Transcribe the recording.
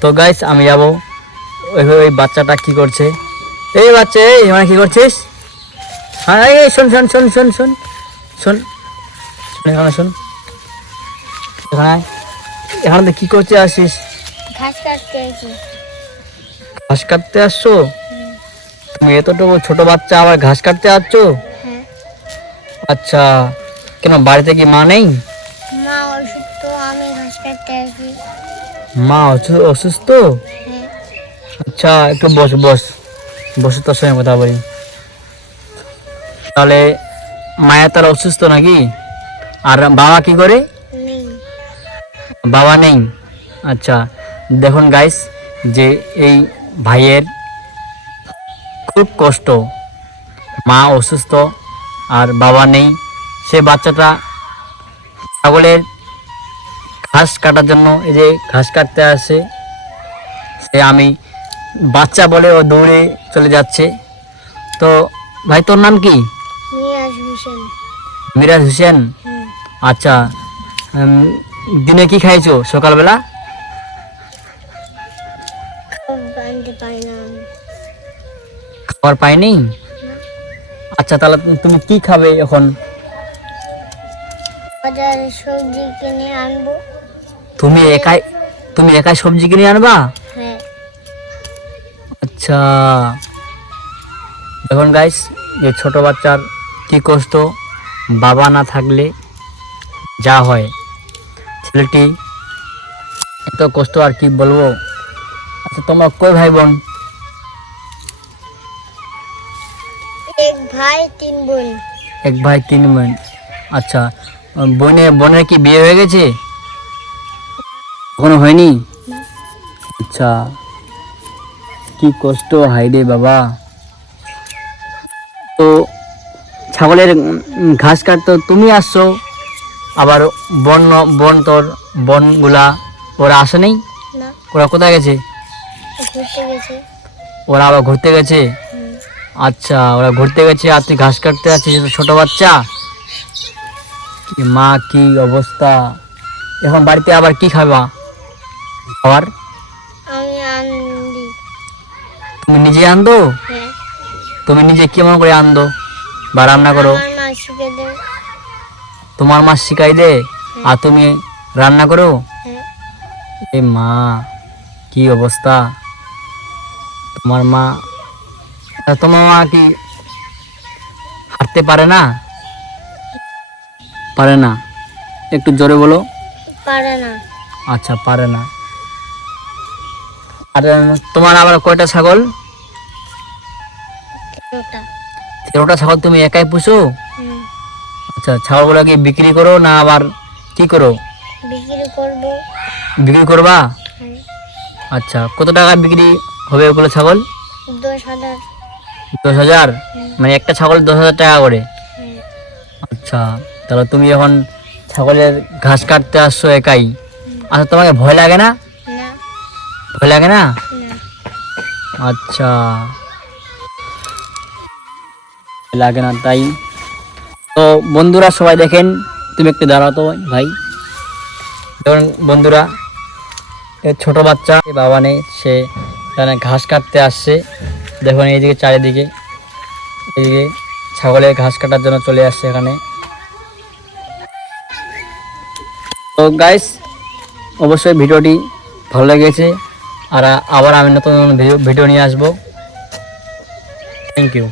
তো গাইস আমি যাবো ওই বাচ্চাটা কি করছে। এই বাচ্চা, এই মানে কি করছিস? হ্যাঁ এই শোন শোন শোন শোন শোন শোন এখানে শোন, এখানে এখানে কি করতে আসিস? ঘাস কাটতে আসি। ঘাস কাটতে আসছো? তুমি এতটুকু ছোট বাচ্চা আবার ঘাস কাটতে আসছো? হ্যাঁ। আচ্ছা, কেন বাড়িতে কি মা নেই? মা অসুস্থ, আমি ঘাস কাটতে আসি। মা অসুস্থ? হ্যাঁ। আচ্ছা একটু বস বস বসে তোর সঙ্গে কথা বলি। তাহলে মায়া তার অসুস্থ নাকি? আর বাবা কি করে? নেই। বাবা নেই। আচ্ছা দেখুন গাইস, যে এই ভাইয়ের খুব কষ্ট, মা অসুস্থ আর বাবা নেই। সে বাচ্চাটা ছাগলের ঘাস কাটার জন্য এই যে ঘাস কাটতে আসে। সে আমি বাচ্চা বলে ও দৌড়ে চলে যাচ্ছে। তো ভাই তোর নাম কি? মিরাজ হোসেন। মিরাজ হোসেন। আচ্ছা, দিনে কি খাইছো সকালবেলা? বানতে পারি না আমি। খাবার পাইনি? আচ্ছা তাহলে তুমি কি খাবে এখন? বাজারে সবজি কিনে আনবো। তুমি একাই সবজি কিনে আনবা? হ্যাঁ। আচ্ছা দেখুন গাইস, যে ছোট বাচ্চার কি কষ্ট, বাবা না থাকলে যা হয়। ছেলেটি এত কষ্ট আর কি বলবো। আচ্ছা তোমার কয় ভাই বোন? এক ভাই তিন বোন। এক ভাই তিন বোন। আচ্ছা, বোনের কি বিয়ে হয়ে গেছে? এখনো হয়নি? আচ্ছা, কি কষ্ট হাইরে বাবা। তো ছাগলের ঘাস কাটতে তুমি আসছো, আবার তোর বনগুলা ওরা আসে নেই? না, ওরা কোথায় গেছে? ঘুরতে গেছে। ওরা আবার ঘুরতে গেছে? আচ্ছা ওরা ঘুরতে গেছে আর তুই ঘাস কাটতে আছিস, ছোট বাচ্চা। কি মা, কি অবস্থা। এখন বাড়িতে আবার কি খাবা খাবার? আমি আনবি। তুমি নিজে আনতো? হ্যাঁ। তুমি নিজে কেমন করে আনতো বা রান্না করো? আমার মা শিখে দেয়। তোমার মা শিখাই দে আর তুমি রান্না করো? হ্যাঁ। এ মা, কি অবস্থা তোমার মা। তোমার মা কি হাঁটতে পারে না? পারে না? একটু জোরে বলো। পারে না। আচ্ছা পারে না। আর তোমার আবার কয়টা ছাগল? 13টা। 13টা ছাগল তুমি একাই পুষো? আচ্ছা, ছাগলগুলো কি বিক্রি করো না আবার কি করো? বিক্রি করব। বিক্রি করবা? হ্যাঁ। আচ্ছা, কত টাকা বিক্রি হবে ওগুলো ছাগল? 10,000। 10,000? মানে একটা ছাগল 10,000 টাকা করে? হ্যাঁ। আচ্ছা, তাহলে তুমি এখন ছাগলের ঘাস কাটতে আসছো একাই। আচ্ছা তোমাকে ভয় লাগে না? না। ভয় লাগে না? না। আচ্ছা লাগে না তাই। তো বন্ধুরা সবাই দেখেন, তুমি একটু দাঁড়াতো ভাই। দেখুন বন্ধুরা, এ ছোট বাচ্চা, বাবা নেই, সে এখানে ঘাস কাটতে আসছে। দেখুন এইদিকে চারিদিকে, এইদিকে ছাগলের ঘাস কাটার জন্য চলে আসছে এখানে। তো গাইস অবশ্যই ভিডিওটি ভালো লেগেছে, আর আবার আমি নতুন ভিডিও নিয়ে আসবো। Thank you.